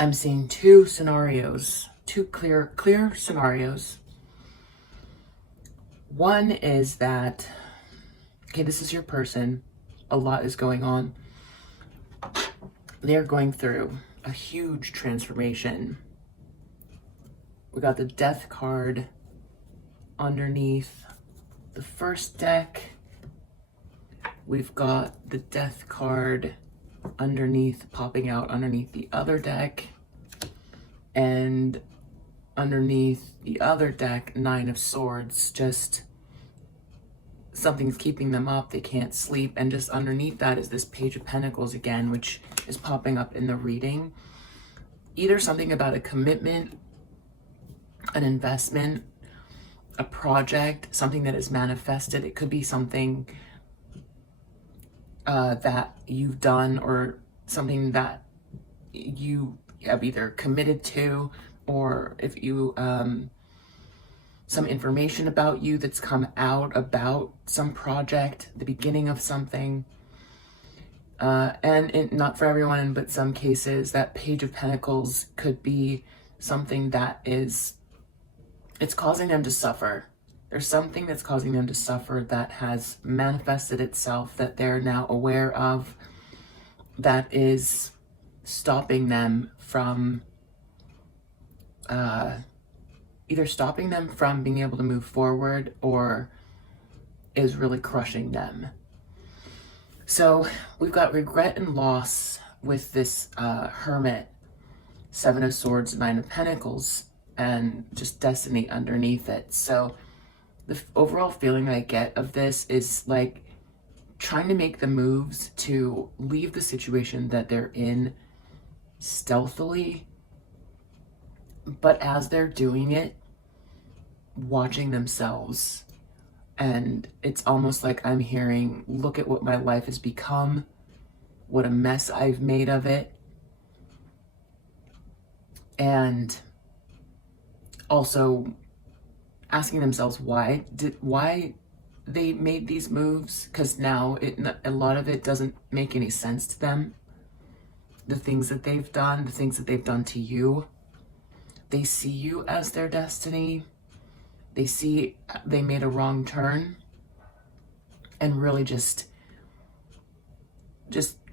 I'm seeing two scenarios, two clear scenarios. One is that, okay, this is your person. A lot is going on. They're going through a huge transformation. We got the Death card underneath the first deck. We've got the Death card underneath, popping out underneath the other deck. And underneath the other deck, Nine of Swords, just something's keeping them up. They can't sleep. And just underneath that is this Page of Pentacles again, which is popping up in the reading. Either something about a commitment, an investment, a project, something that is manifested. It could be something that you've done, or something that you have either committed to, or if you some information about you that's come out about some project, the beginning of something. And not for everyone, but some cases, that Page of Pentacles could be something that is, it's causing them to suffer. There's something that's causing them to suffer that has manifested itself, that they're now aware of, that is stopping them from, either stopping them from being able to move forward, or is really crushing them. So we've got regret and loss with this Hermit, Seven of Swords, Nine of Pentacles, and just destiny underneath it. So the overall feeling I get of this is like trying to make the moves to leave the situation that they're in stealthily, but as they're doing it, watching themselves. And it's almost like I'm hearing, look at what my life has become, what a mess I've made of it. And also asking themselves why they made these moves, because now a lot of it doesn't make any sense to them. The things that they've done, the things that they've done to you. They see you as their destiny. They see they made a wrong turn and really just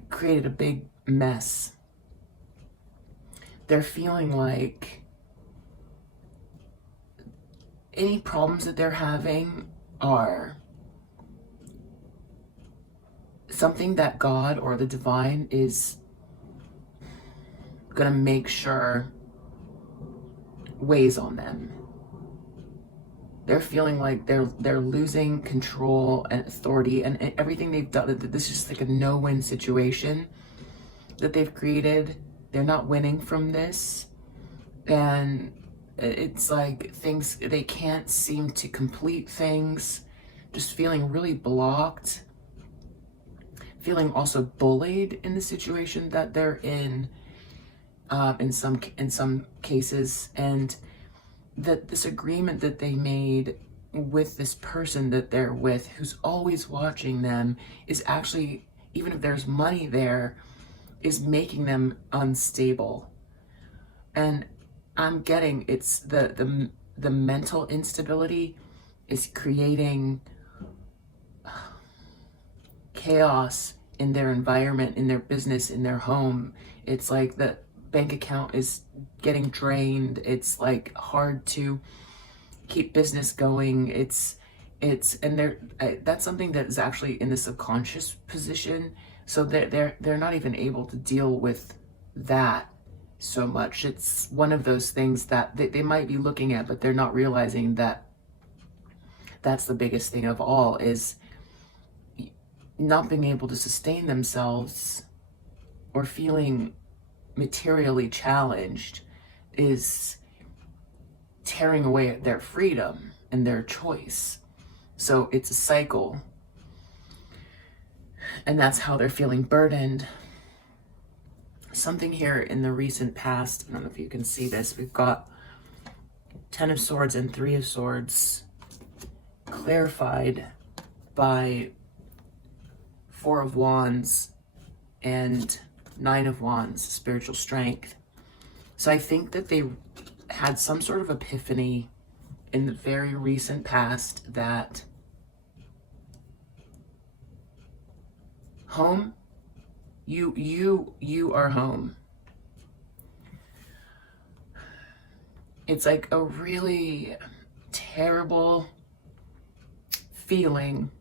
created a big mess. They're feeling like any problems that they're having are something that God or the divine is gonna make sure weighs on them. They're feeling like they're losing control and authority, and everything they've done. This is just like a no-win situation that they've created. They're not winning from this, and it's like things, they can't seem to complete things. Just feeling really blocked. Feeling also bullied in the situation that they're in some cases, and that this agreement that they made with this person that they're with, who's always watching them, is actually, even if there's money there, is making them unstable. And I'm getting it's the mental instability is creating chaos in their environment, in their business, in their home. It's like the bank account is getting drained. It's like hard to keep business going. And that's something that is actually in the subconscious position. So they're not even able to deal with that so much. It's one of those things that they might be looking at, but they're not realizing that that's the biggest thing of all, is not being able to sustain themselves or feeling materially challenged is tearing away their freedom and their choice. So it's a cycle, and that's how they're feeling burdened. Something here in the recent past, I don't know if you can see this, we've got Ten of Swords and Three of Swords clarified by Four of Wands and Nine of Wands, spiritual strength. So I think that they had some sort of epiphany in the very recent past that home, you are home. It's like a really terrible feeling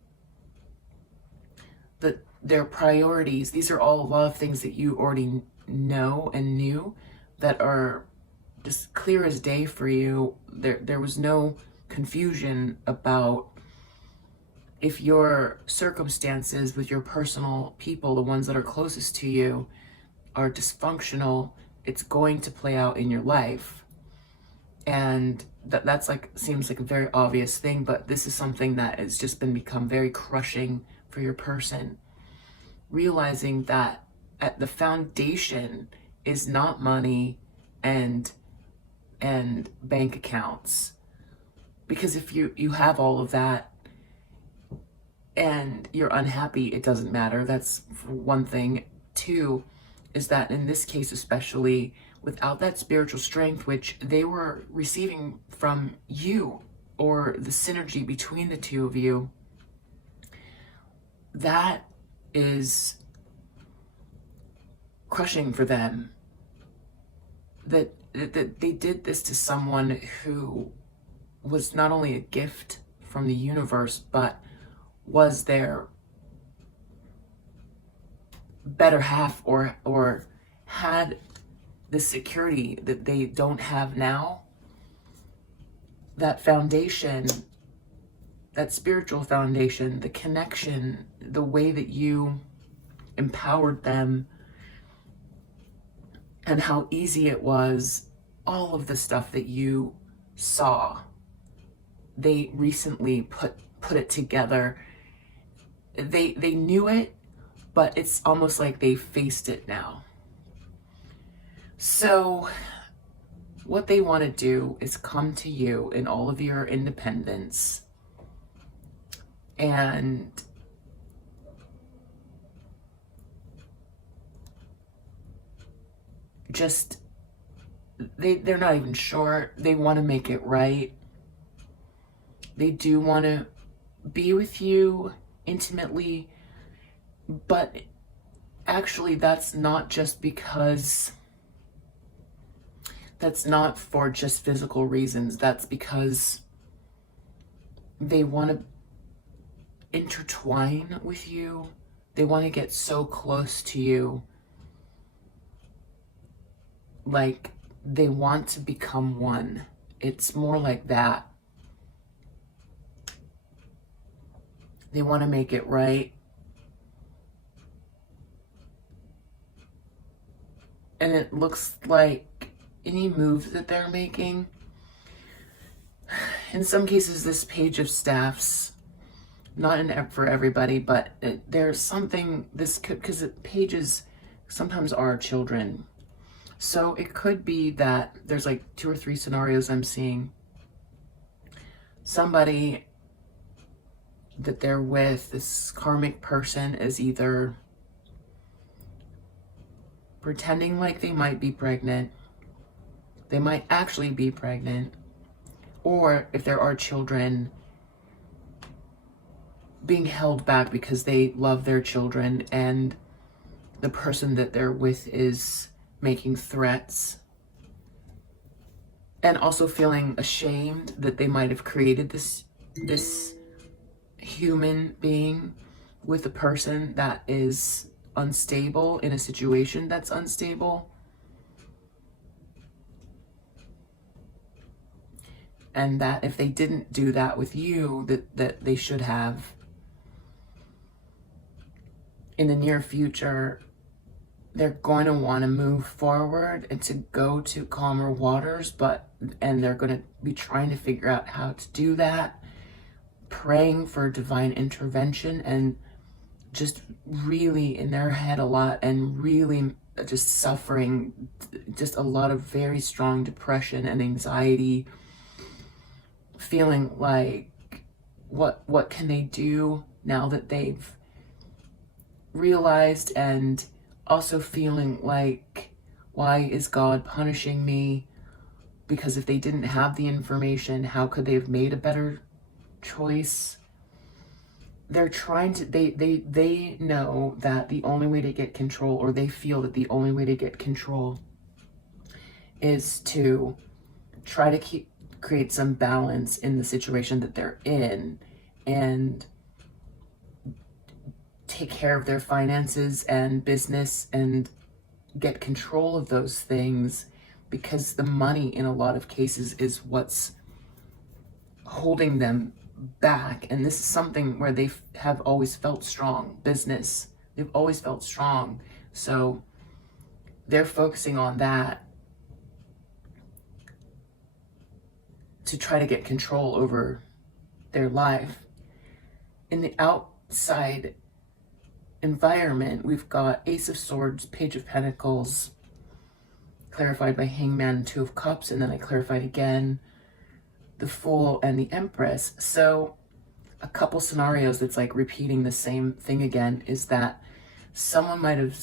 that their priorities, these are all a lot of things that you already know and knew that are just clear as day for you. There was no confusion about if your circumstances with your personal people, the ones that are closest to you, are dysfunctional, it's going to play out in your life. And that's like, seems like a very obvious thing, but this is something that has just become very crushing for your person. Realizing that at the foundation is not money and bank accounts. Because if you have all of that and you're unhappy, it doesn't matter. That's one thing. Two is that in this case especially, without that spiritual strength, which they were receiving from you, or the synergy between the two of you, that is crushing for them. That they did this to someone who was not only a gift from the universe, but was their better half, or had the security that they don't have now. That foundation, that spiritual foundation, the connection, the way that you empowered them, and how easy it was, all of the stuff that you saw, they recently put it together. They knew it, but it's almost like they faced it now. So what they want to do is come to you in all of your independence and just, they're not even sure. They want to make it right. They do want to be with you intimately, but actually that's not just because, that's not for just physical reasons. That's because they want to intertwine with you. They want to get so close to you. Like, they want to become one. It's more like that. They want to make it right. And it looks like any move that they're making, in some cases this page of staffs, not for everybody, but there's something, this could, because pages sometimes are children. So it could be that there's like 2 or 3 scenarios I'm seeing. Somebody that they're with, this karmic person, is either pretending like they might be pregnant, they might actually be pregnant, or if there are children, being held back because they love their children and the person that they're with is making threats, and also feeling ashamed that they might have created this human being with a person that is unstable, in a situation that's unstable, and that if they didn't do that with you, that they should have. In the near future, they're going to want to move forward and to go to calmer waters, and they're going to be trying to figure out how to do that, praying for divine intervention, and just really in their head a lot, and really just suffering just a lot of very strong depression and anxiety, feeling like what can they do now that they've realized, and also feeling like Why is God punishing me? Because if they didn't have the information, how could they have made a better choice? They're trying to, they know that the only way to get control, or they feel that the only way to get control is to try to create some balance in the situation that they're in and take care of their finances and business and get control of those things, because the money in a lot of cases is what's holding them back. And this is something where they have always felt strong. Business, they've always felt strong. So they're focusing on that to try to get control over their life. In the outside environment, we've got Ace of Swords, Page of Pentacles, clarified by Hangman, Two of Cups, and then I clarified again, the Fool and the Empress. So a couple scenarios that's like repeating the same thing again is that someone might have,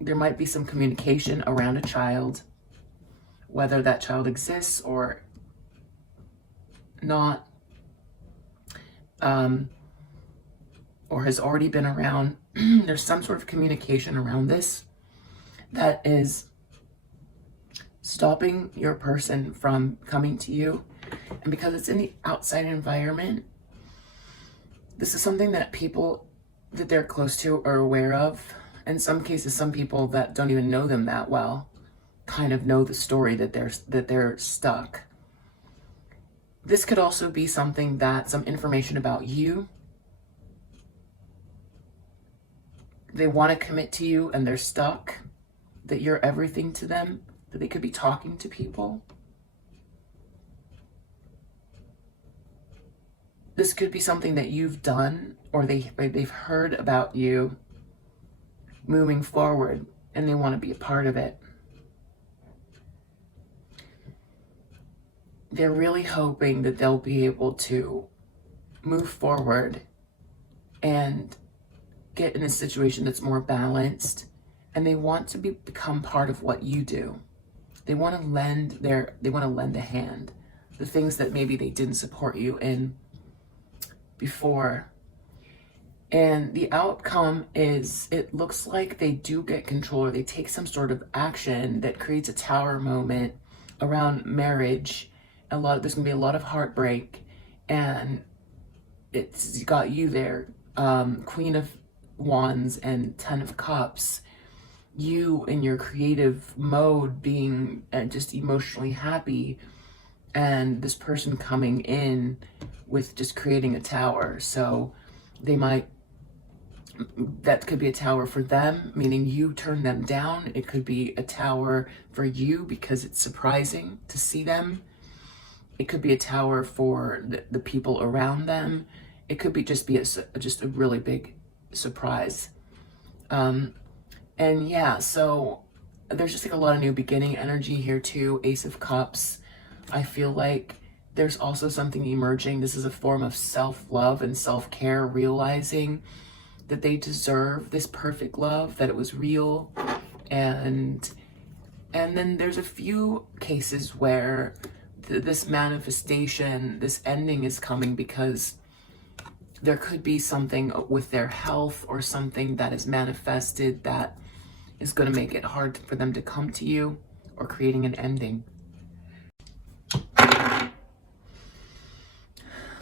there might be some communication around a child, whether that child exists or not, or has already been around. There's some sort of communication around this that is stopping your person from coming to you. And because it's in the outside environment, this is something that people that they're close to are aware of. In some cases, some people that don't even know them that well kind of know the story that they're stuck. This could also be something that some information about you. They want to commit to you and they're stuck, that you're everything to them, that they could be talking to people. This could be something that you've done, or they've heard about you moving forward and they want to be a part of it. They're really hoping that they'll be able to move forward and get in a situation that's more balanced, and they want to become part of what you do. They want to lend a hand. The things that maybe they didn't support you in before. And the outcome is, it looks like they do get control, or they take some sort of action that creates a tower moment around marriage. There's gonna be a lot of heartbreak, and it's got you there, Queen of Wands and Ten of Cups. You in your creative mode being just emotionally happy, and this person coming in with just creating a tower. So that could be a tower for them, meaning you turn them down. It could be a tower for you because it's surprising to see them. It could be a tower for the people around them. It could be just a really big surprise. And yeah, so there's just like a lot of new beginning energy here too. Ace of Cups. I feel like there's also something emerging. This is a form of self-love and self-care, realizing that they deserve this perfect love, that it was real. And then there's a few cases where this manifestation, this ending is coming because there could be something with their health or something that is manifested that is going to make it hard for them to come to you, or creating an ending.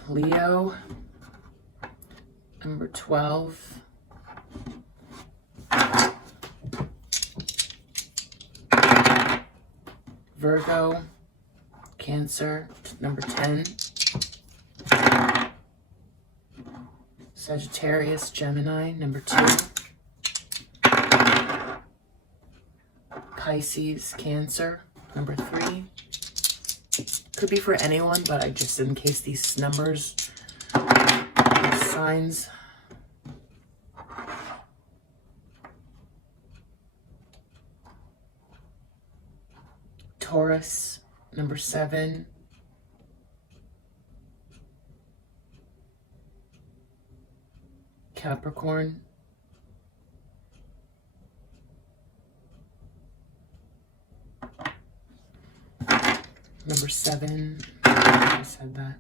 Leo, number 12. Virgo, Cancer, number 10. Sagittarius, Gemini, number 2. Pisces, Cancer, number 3. Could be for anyone, but I just, in case these numbers, these signs. Taurus, number 7. Capricorn, number 7. I said that.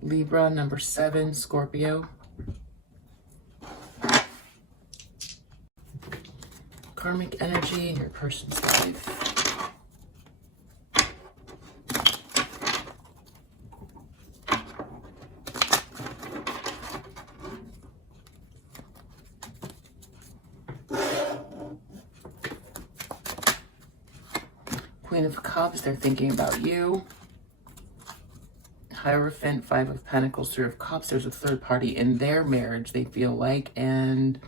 Libra, number 7, Scorpio. Karmic energy in your person's life. Queen of Cups, they're thinking about you. Hierophant, 5 of Pentacles, 3 of Cups. There's a third party in their marriage, they feel like, and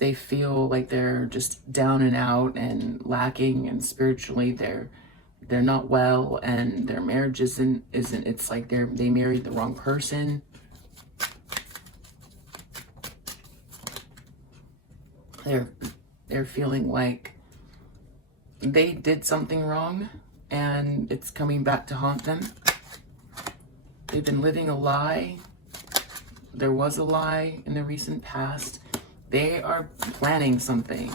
they feel like they're just down and out and lacking, and spiritually they're not well, and their marriage isn't it's like they married the wrong person. They're feeling like they did something wrong and it's coming back to haunt them. They've been living a lie. There was a lie in the recent past. They are planning something.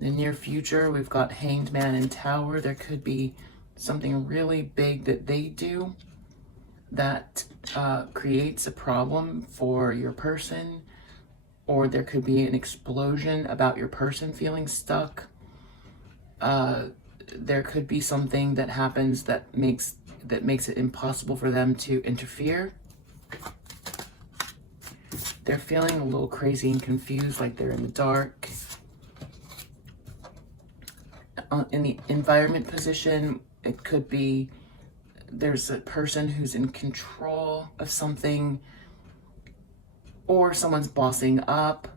In the near future, we've got Hanged Man and Tower. There could be something really big that they do that creates a problem for your person, or there could be an explosion about your person feeling stuck. There could be something that happens that makes it impossible for them to interfere. They're feeling a little crazy and confused, like they're in the dark. In the environment position, it could be there's a person who's in control of something, or someone's bossing up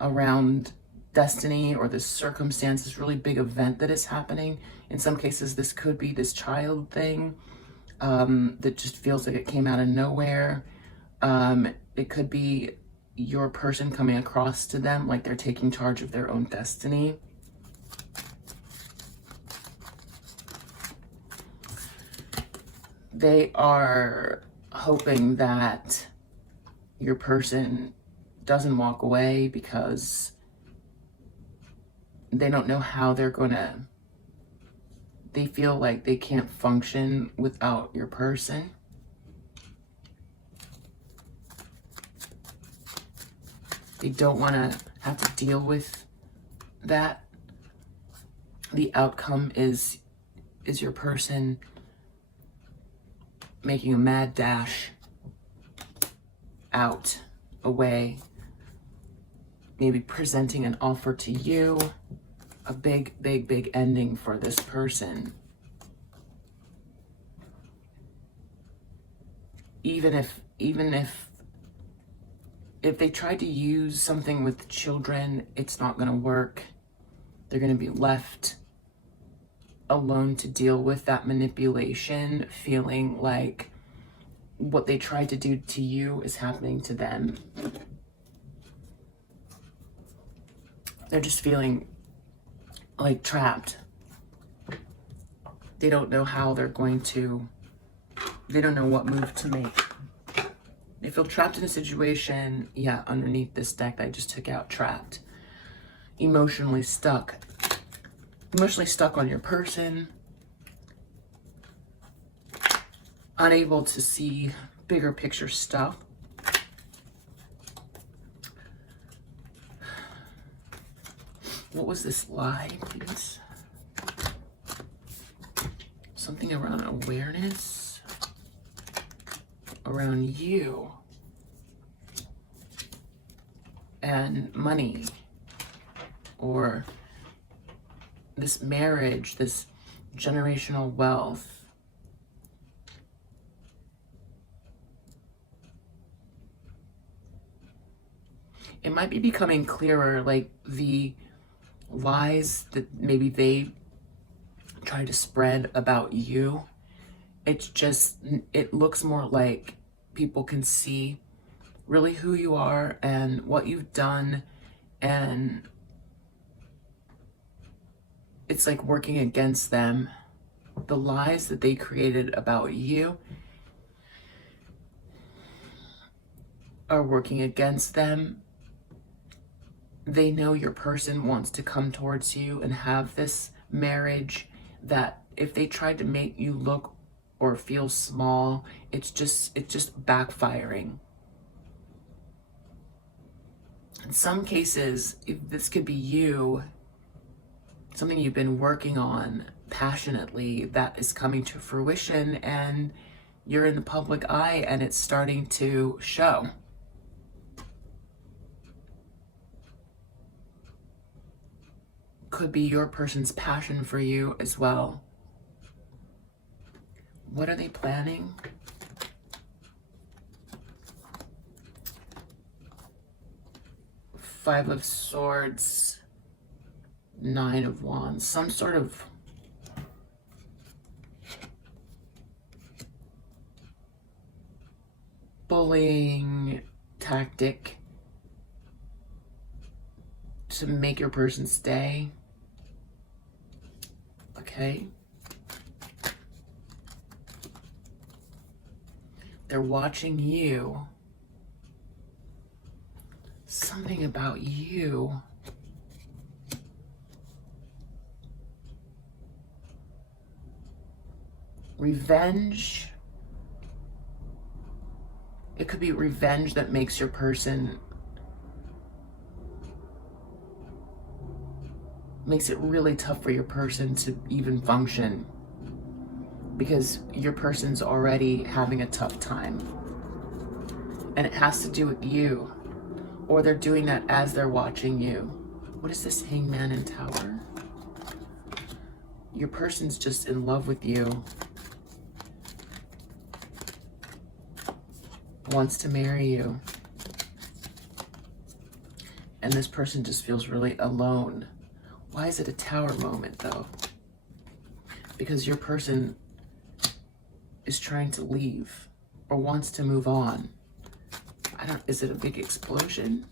around destiny or this circumstance, this really big event that is happening. In some cases, this could be this child thing that just feels like it came out of nowhere. It could be your person coming across to them like they're taking charge of their own destiny. They are hoping that your person doesn't walk away because they don't know how they're gonna, they feel like they can't function without your person. They don't want to have to deal with that. The outcome is your person making a mad dash out, away, maybe presenting an offer to you, a big ending for this person. Even if they try to use something with children, it's not going to work. They're going to be left alone to deal with that manipulation, feeling like what they tried to do to you is happening to them. They're just feeling like trapped. They don't know how they're going to, they don't know what move to make. They feel trapped in a situation, yeah, underneath this deck that I just took out, trapped. Emotionally stuck. Emotionally stuck on your person. Unable to see bigger picture stuff. What was this lie, please? Something around awareness. Around you. And money. Or this marriage, this generational wealth. It might be becoming clearer, like the lies that maybe they try to spread about you. It's just, it looks more like people can see really who you are and what you've done, and it's like working against them. The lies that they created about you are working against them. They know your person wants to come towards you and have this marriage. that if they tried to make you look or feel small, it's just backfiring. In some cases, this could be you, something you've been working on passionately that is coming to fruition, and you're in the public eye and it's starting to show. Could be your person's passion for you as well. What are they planning? Five of Swords, Nine of Wands, some sort of bullying tactic to make your person stay. Okay. They're watching you. Something about you. Revenge. It could be revenge that makes your person, makes it really tough for your person to even function, because your person's already having a tough time. And it has to do with you. Or they're doing that as they're watching you. What is this Hangman and Tower? Your person's just in love with you. Wants to marry you. And this person just feels really alone. Why is it a Tower moment though? Because your person is trying to leave or wants to move on. Is it a big explosion?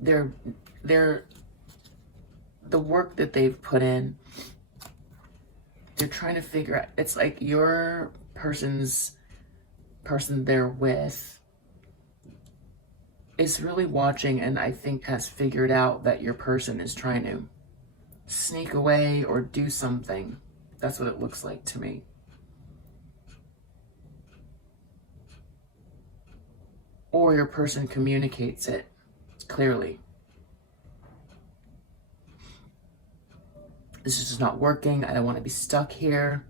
The work that they've put in, they're trying to figure out, it's like your person they're with is really watching, and I think has figured out that your person is trying to sneak away or do something. That's what it looks like to me. Or your person communicates it clearly. This is just not working. I don't want to be stuck here.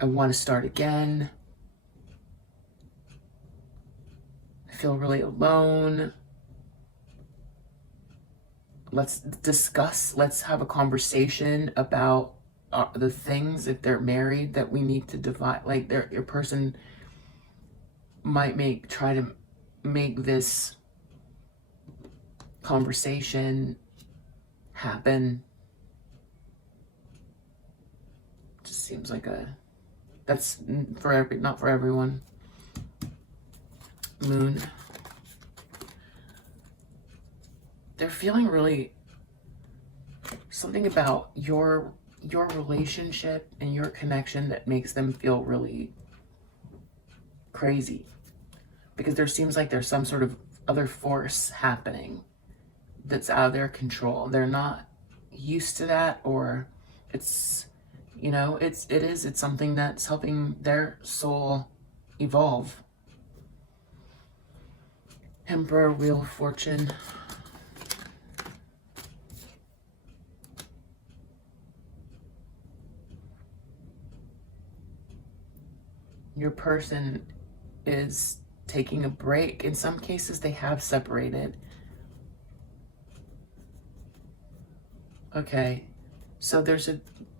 I want to start again. I feel really alone. Let's discuss, let's have a conversation about the things, if they're married, that we need to divide. Like your person might try to make this conversation happen. Just seems like that's not for everyone. Moon. They're feeling really something about your relationship and your connection that makes them feel really crazy, because there seems like there's some sort of other force happening that's out of their control. They're not used to that, or it's, you know, it's something that's helping their soul evolve. Emperor, Wheel of Fortune. Your person is taking a break. In some cases, they have separated. Okay, so there's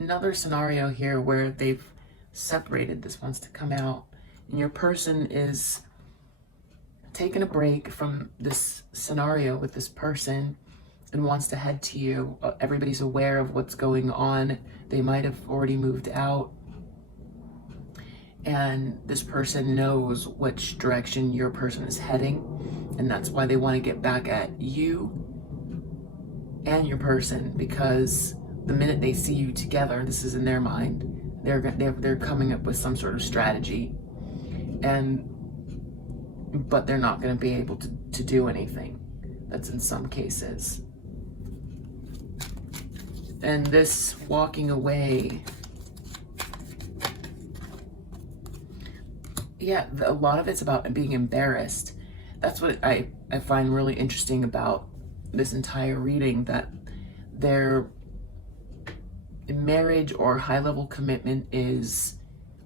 another scenario here where they've separated. This wants to come out, and your person is taking a break from this scenario with this person and wants to head to you. Everybody's aware of what's going on. They might have already moved out. And this person knows which direction your person is heading, and that's why they want to get back at you and your person, because the minute they see you together, this is in their mind, they're coming up with some sort of strategy, but they're not going to be able to do anything. That's in some cases. And this walking away, yeah, a lot of it's about being embarrassed. That's what I find really interesting about this entire reading, that their marriage or high-level commitment is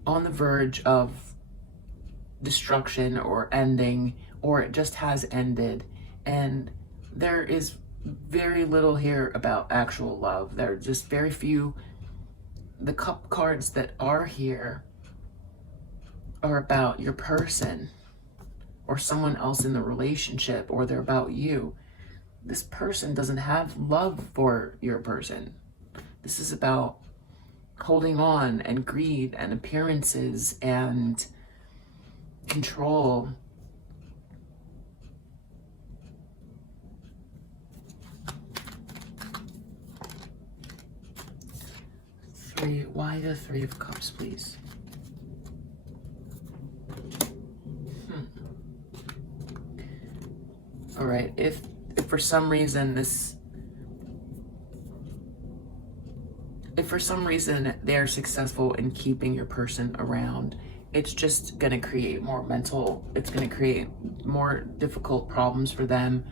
on the verge of destruction or ending, or it just has ended. And there is very little here about actual love. There are just very few. The cup cards that are here are about your person or someone else in the relationship, or they're about you. This person doesn't have love for your person. This is about holding on and greed and appearances and control. Why the Three of Cups, please? All right, if for some reason they're successful in keeping your person around, it's just gonna create it's gonna create more difficult problems for them.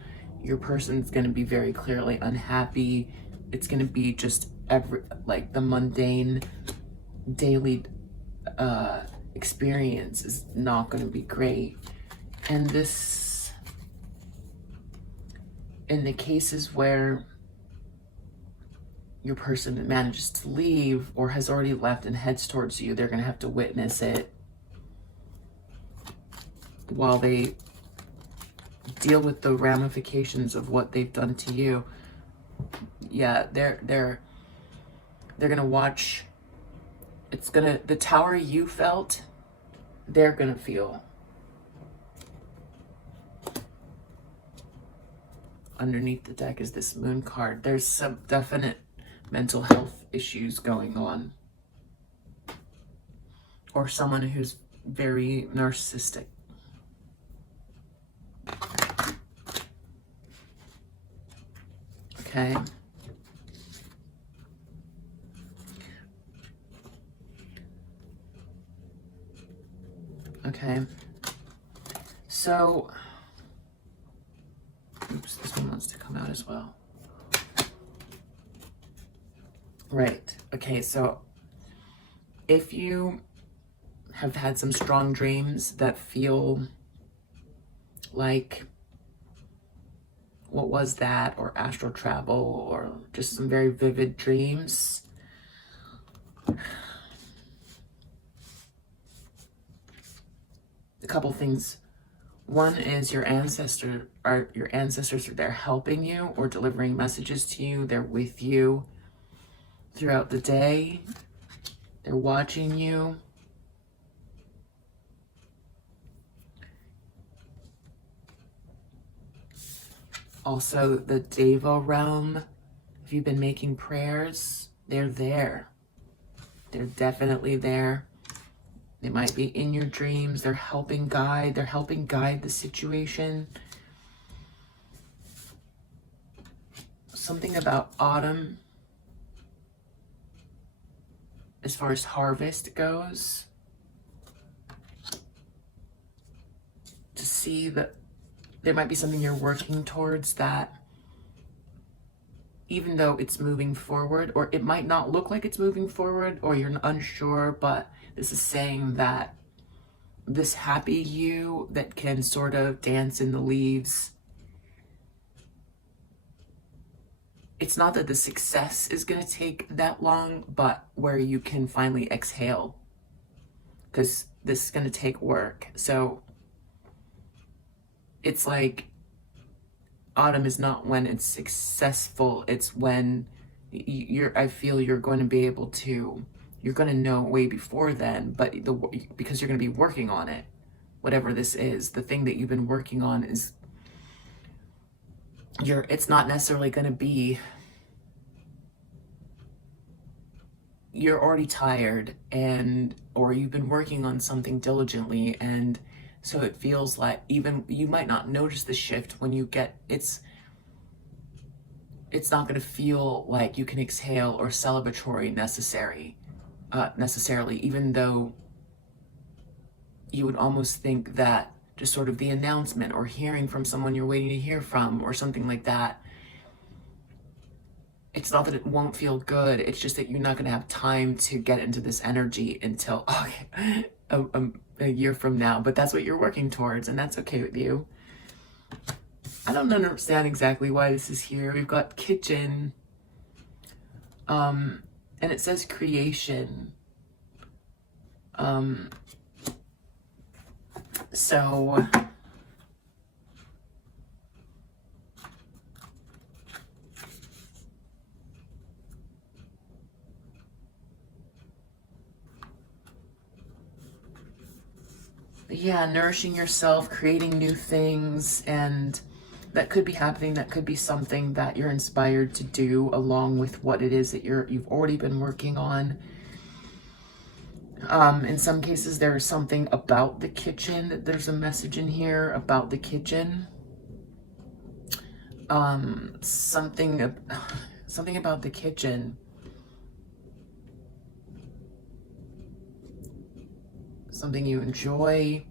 Your person's gonna be very clearly unhappy. It's gonna be just the mundane daily experience is not gonna be great. And this, in the cases where your person manages to leave or has already left and heads towards you, they're gonna have to witness it while they deal with the ramifications of what they've done to you. Yeah, they're gonna watch. The tower you felt, they're gonna feel. Underneath the deck is this Moon card. There's some definite mental health issues going on, or someone who's very narcissistic. Okay. Okay. So, oops, this one wants to come out as well. Right. Okay, so if you have had some strong dreams that feel like what was that, or astral travel, or just some very vivid dreams, a couple things. One is your ancestors are there helping you or delivering messages to you. They're with you throughout the day. They're watching you. Also, the Deva realm, if you've been making prayers, they're there. They're definitely there. They might be in your dreams. They're helping guide the situation. Something about autumn, as far as harvest goes, to see that there might be something you're working towards, that even though it's moving forward, or it might not look like it's moving forward, or you're unsure, but this is saying that this happy you that can sort of dance in the leaves, it's not that the success is going to take that long, but where you can finally exhale, because this is going to take work. So it's like autumn is not when it's successful, it's when I feel you're going to be able to, you're going to know way before then, but because you're going to be working on it, whatever this is, the thing that you've been working on is, it's not necessarily going to be, you're already tired, or you've been working on something diligently, and so it feels like even you might not notice the shift when you get, it's it's not going to feel like you can exhale or celebratory necessarily, even though you would almost think that just sort of the announcement or hearing from someone you're waiting to hear from or something like that, it's not that it won't feel good, it's just that you're not going to have time to get into this energy until a year from now. But that's what you're working towards, and that's okay with you. I don't understand exactly why this is here. We've got kitchen, and it says creation. So yeah, nourishing yourself, creating new things, and that could be happening. That could be something that you're inspired to do along with what it is that you've already been working on. In some cases, there is something about the kitchen. There's a message in here about the kitchen. Something about the kitchen. Something you enjoy.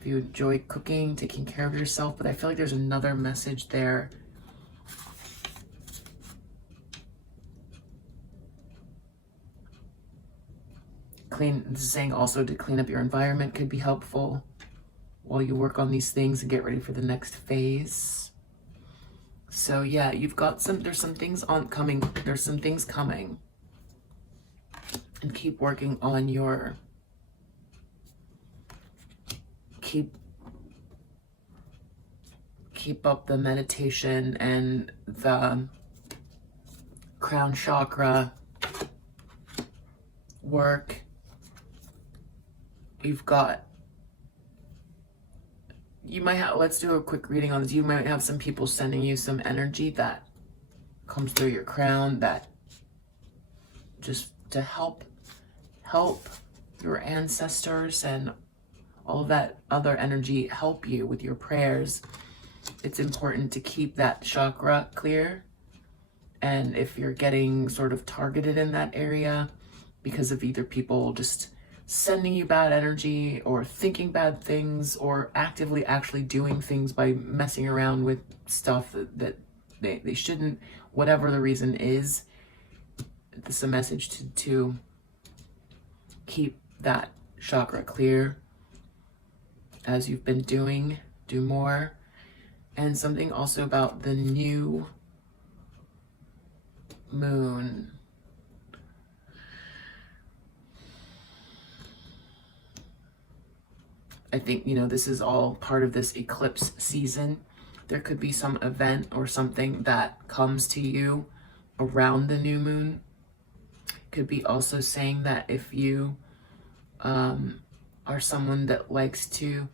If you enjoy cooking, taking care of yourself, but I feel like there's another message there. This is saying also to clean up your environment could be helpful while you work on these things and get ready for the next phase. So yeah, there's some things coming. There's some things coming. And keep working on keep up the meditation and the crown chakra work. Let's do a quick reading on this. You might have some people sending you some energy that comes through your crown, that just to help your ancestors and all of that other energy help you with your prayers. It's important to keep that chakra clear. And if you're getting sort of targeted in that area because of either people just sending you bad energy or thinking bad things or actively actually doing things by messing around with stuff that they shouldn't, whatever the reason is, this is a message to keep that chakra clear as you've been doing. Do more. And something also about the new moon. I think, this is all part of this eclipse season. There could be some event or something that comes to you around the new moon. Could be also saying that if you are someone that likes to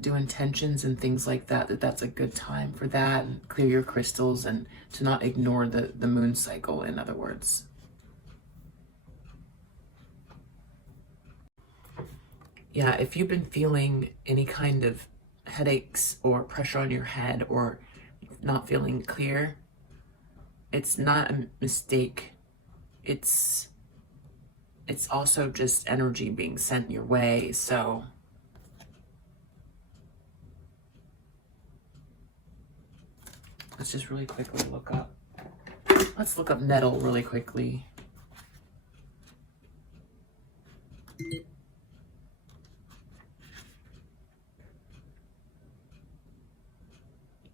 do intentions and things like that, that's a good time for that, and clear your crystals and to not ignore the moon cycle, in other words. Yeah, if you've been feeling any kind of headaches or pressure on your head or not feeling clear, it's not a mistake. It's also just energy being sent your way. So let's just really quickly let's look up nettle really quickly.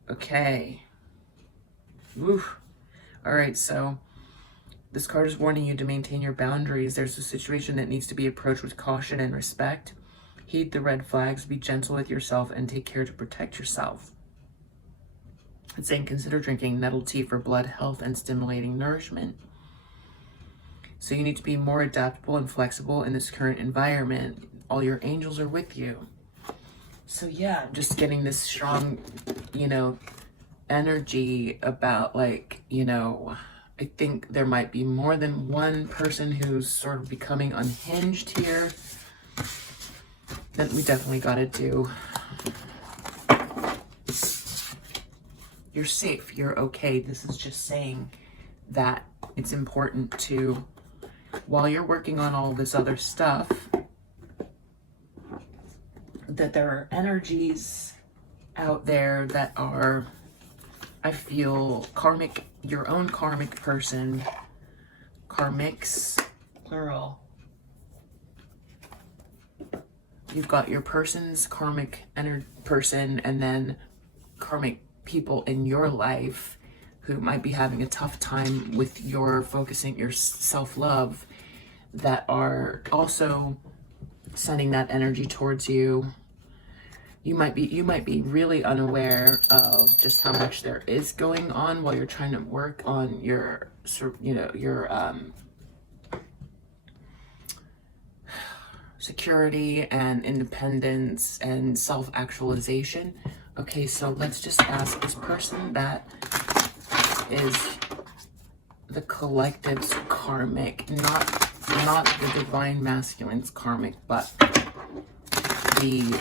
Okay. Woof. All right, so this card is warning you to maintain your boundaries. There's a situation that needs to be approached with caution and respect. Heed the red flags, be gentle with yourself, and take care to protect yourself. It's saying consider drinking nettle tea for blood health and stimulating nourishment. So you need to be more adaptable and flexible in this current environment. All your angels are with you. So yeah, just getting this strong, energy about I think there might be more than one person who's sort of becoming unhinged here. That we definitely got to do you're safe, you're okay. This is just saying that it's important to, while you're working on all this other stuff, that there are energies out there that are, I feel, karmic, your own karmic person, karmics, plural. You've got your person's karmic person, and then karmic people in your life who might be having a tough time with your focusing your self-love, that are also sending that energy towards you. You might be really unaware of just how much there is going on while you're trying to work on your, you know, your security and independence and self-actualization. Okay, so let's just ask this person that is the collective's karmic, not the divine masculine's karmic, but the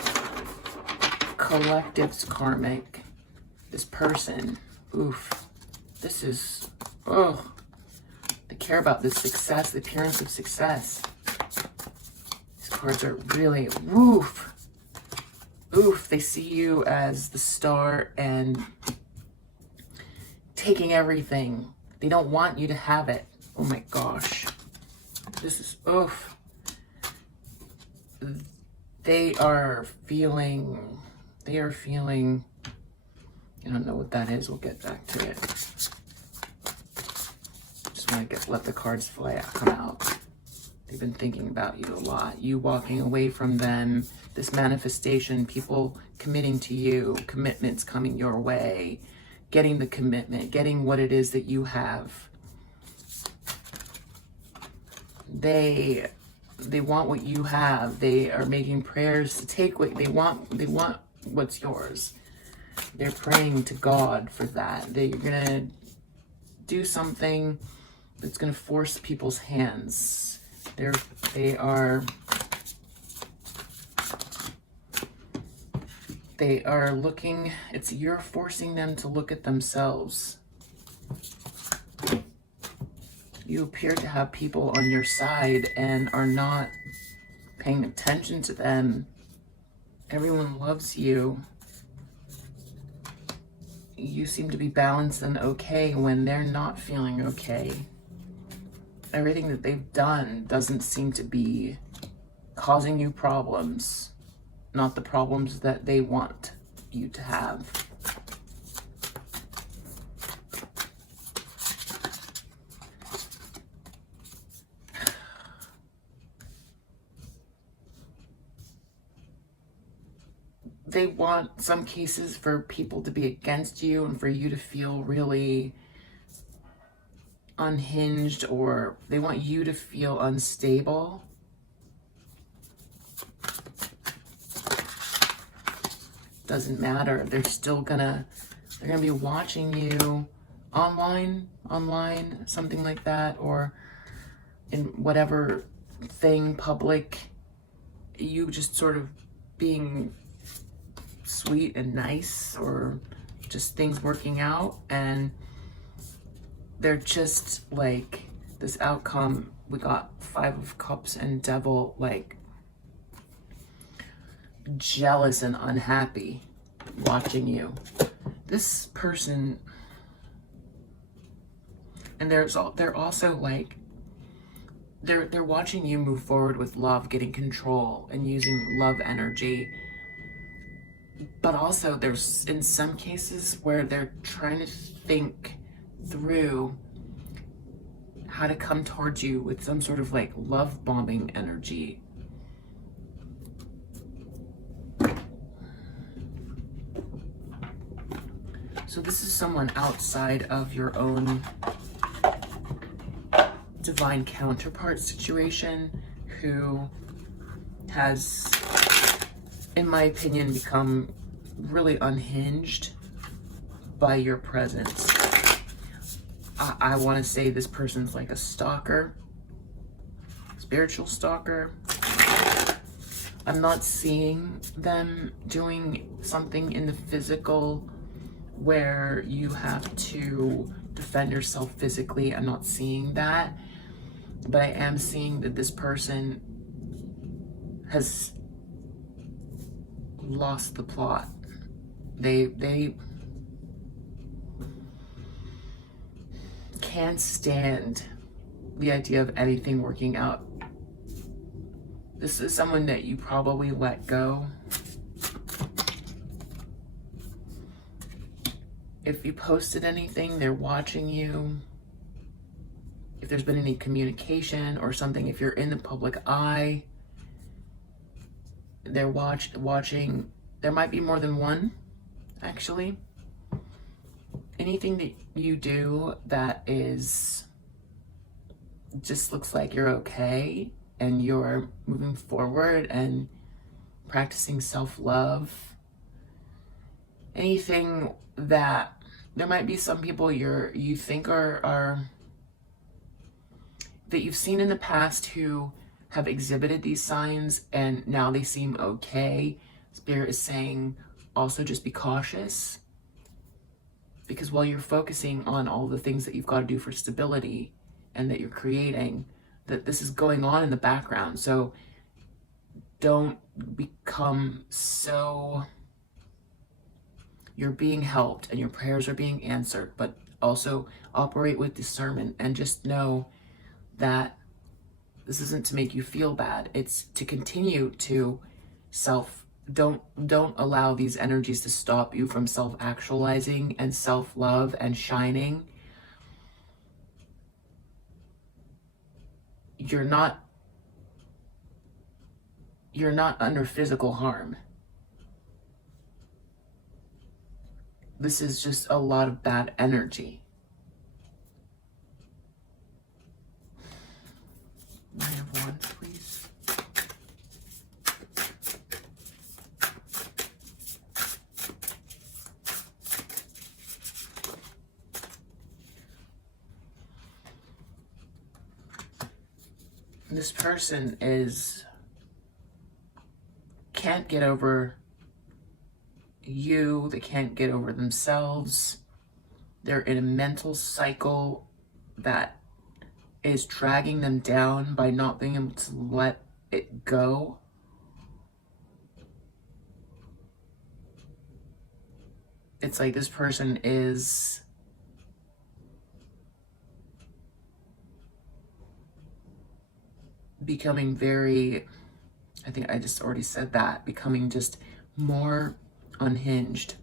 collective's karmic. This person, oof, this is, oh, they care about the success, the appearance of success. These cards are really, oof, they see you as the star and taking everything. They don't want you to have it. Oh my gosh. This is, oof. They are feeling, I don't know what that is. We'll get back to it. Just want to let the cards come out. They've been thinking about you a lot. You walking away from them, this manifestation, people committing to you, commitments coming your way, getting the commitment, getting what it is that you have. They want what you have. They are making prayers to take what they want. They want what's yours. They're praying to God for that. They're gonna do something that's gonna force people's hands. They are looking, you're forcing them to look at themselves. You appear to have people on your side and are not paying attention to them. Everyone loves you. You seem to be balanced and okay when they're not feeling okay. Everything that they've done doesn't seem to be causing you problems, not the problems that they want you to have. They want, some cases, for people to be against you and for you to feel really unhinged, or they want you to feel unstable. Doesn't matter. They're gonna be watching you online, something like that, or in whatever thing, public, you just sort of being sweet and nice, or just things working out, and they're just like, this outcome, we got 5 of Cups and Devil, like jealous and unhappy watching you. This person, and they're also like, they're watching you move forward with love, getting control and using love energy. But also there's, in some cases, where they're trying to think through how to come towards you with some sort of like love bombing energy. So this is someone outside of your own divine counterpart situation who has, in my opinion, become really unhinged by your presence. I want to say this person's like a stalker, spiritual stalker. I'm not seeing them doing something in the physical where you have to defend yourself physically. I'm not seeing that, but I am seeing that this person has lost the plot. They can't stand the idea of anything working out. This is someone that you probably let go. If you posted anything, they're watching you. If there's been any communication or something, if you're in the public eye, they're watching. There might be more than one, actually. Anything that you do that is just looks like you're okay and you're moving forward and practicing self-love. Anything that there might be some people you think are that you've seen in the past who have exhibited these signs and now they seem okay. Spirit is saying also just be cautious, because while you're focusing on all the things that you've got to do for stability and that you're creating, that this is going on in the background. So don't become so, you're being helped and your prayers are being answered, but also operate with discernment and just know that this isn't to make you feel bad. It's to continue to don't allow these energies to stop you from self-actualizing and self-love and shining. You're not under physical harm. This is just a lot of bad energy. Nine of Wands, please. This person can't get over you, they can't get over themselves. They're in a mental cycle that is dragging them down by not being able to let it go. It's like this person is becoming very, I think I just already said that, becoming just more unhinged.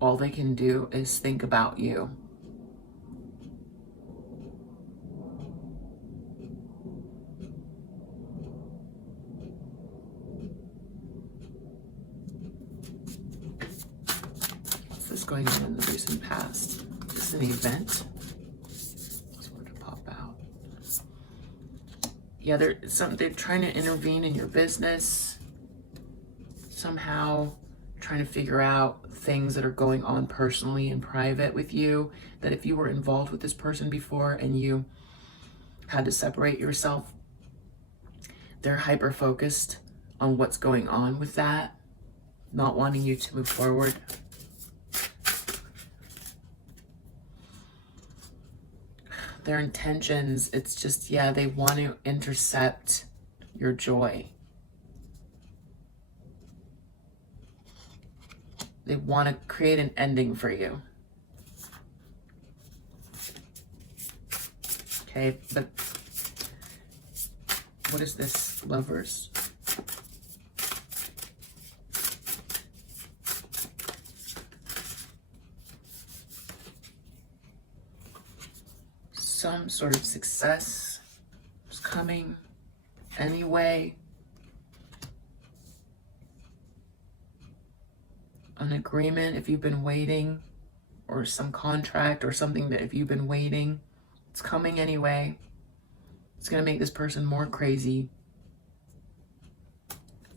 All they can do is think about you. What's this going on in the recent past? Is this an event? Sort of pop out. Yeah, they're trying to intervene in your business somehow, trying to figure out things that are going on personally and private with you, that if you were involved with this person before and you had to separate yourself, they're hyper focused on what's going on with that, not wanting you to move forward. Their intentions, it's just, yeah, they want to intercept your joy. They want to create an ending for you. Okay, but what is this, Lovers? Some sort of success is coming anyway. An agreement if you've been waiting, or some contract or something that if you've been waiting, it's coming anyway. It's gonna make this person more crazy.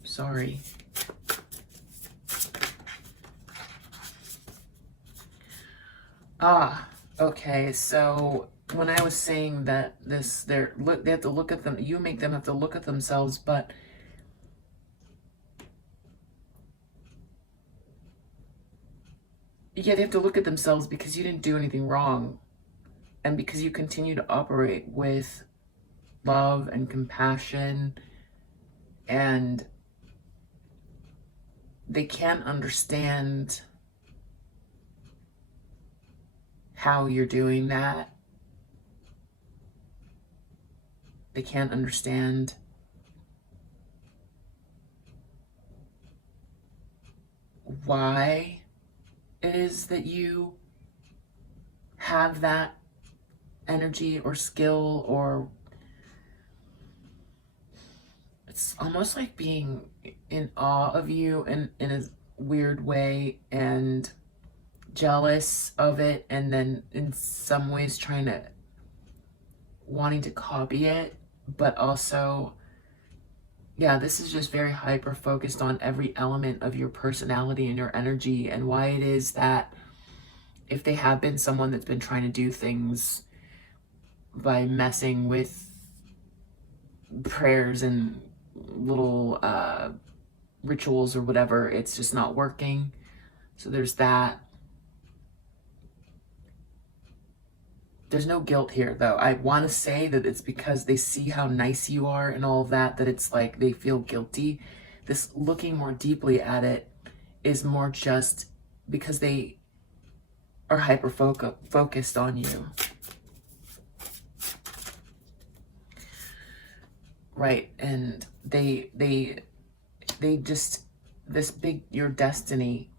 Sorry. Okay, so when I was saying that they have to look at them, you make them have to look at themselves, but yeah, they have to look at themselves because you didn't do anything wrong, and because you continue to operate with love and compassion, and they can't understand how you're doing that. They can't understand why it is that you have that energy or skill, or it's almost like being in awe of you in a weird way, and jealous of it, and then in some ways wanting to copy it, but also, yeah, this is just very hyper focused on every element of your personality and your energy, and why it is that if they have been someone that's been trying to do things by messing with prayers and little rituals or whatever, it's just not working. So there's that. There's no guilt here, though. I want to say that it's because they see how nice you are and all of that, that it's like they feel guilty. This looking more deeply at it is more just because they are hyper focused on you. Right, and they just, your destiny,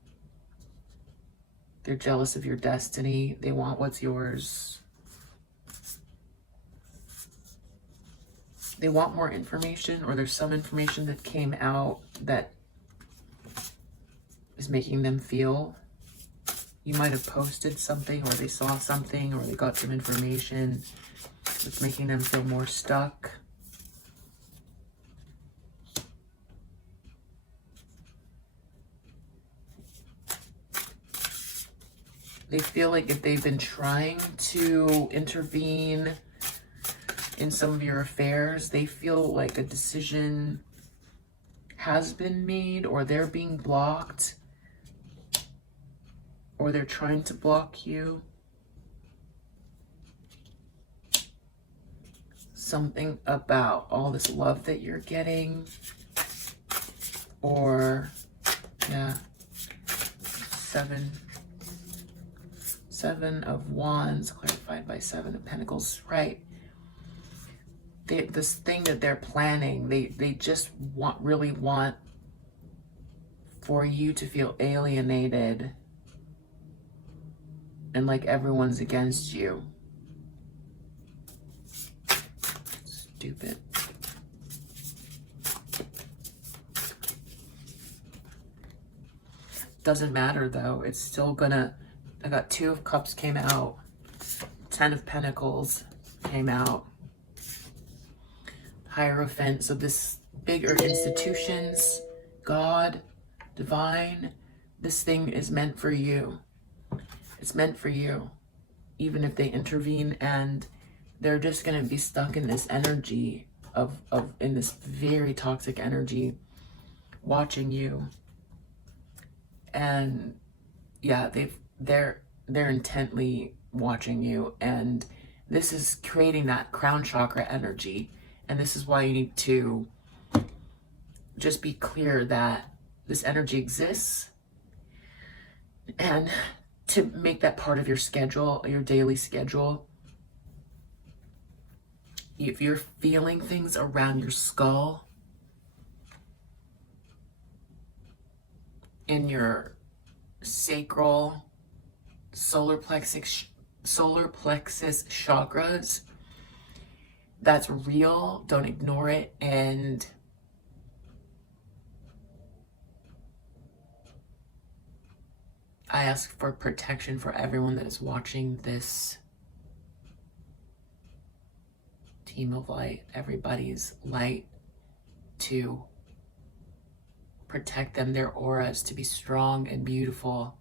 they're jealous of your destiny. They want what's yours. They want more information, or there's some information that came out that is making them feel. You might have posted something, or they saw something, or they got some information that's making them feel more stuck. They feel like if they've been trying to intervene in some of your affairs, they feel like a decision has been made, or they're being blocked, or they're trying to block you. Something about all this love that you're getting, or yeah, Seven of Wands clarified by Seven of Pentacles, right? This thing that they're planning, they just really want for you to feel alienated and like everyone's against you. Stupid. Doesn't matter though, it's still gonna, I got Two of Cups came out, Ten of Pentacles came out, Hierophant. So this bigger institutions, God, divine, this thing is meant for you. It's meant for you. Even if they intervene, and they're just going to be stuck in this energy in this very toxic energy, watching you. And yeah, they're intently watching you, and this is creating that crown chakra energy. And this is why you need to just be clear that this energy exists, and to make that part of your schedule, your daily schedule. If you're feeling things around your skull, in your sacral, solar plexus chakras, that's real. Don't ignore it. And I ask for protection for everyone that is watching this team of light, everybody's light, to protect them, their auras to be strong and beautiful,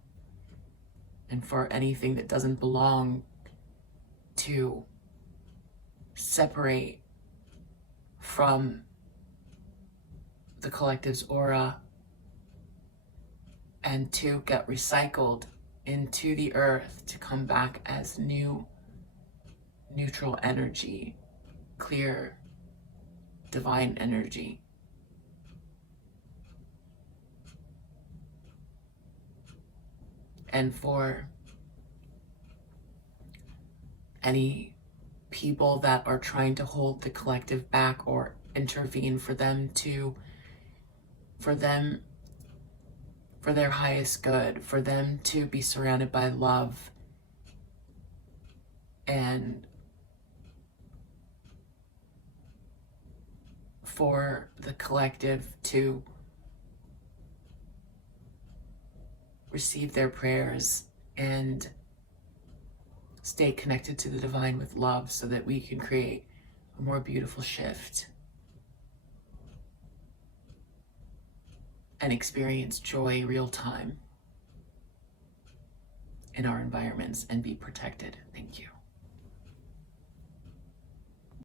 and for anything that doesn't belong to separate from the collective's aura and to get recycled into the earth to come back as new, neutral energy, clear, divine energy. And for any people that are trying to hold the collective back or intervene, for their highest good, for them to be surrounded by love and for the collective to receive their prayers and stay connected to the divine with love so that we can create a more beautiful shift and experience joy real time in our environments and be protected. Thank you.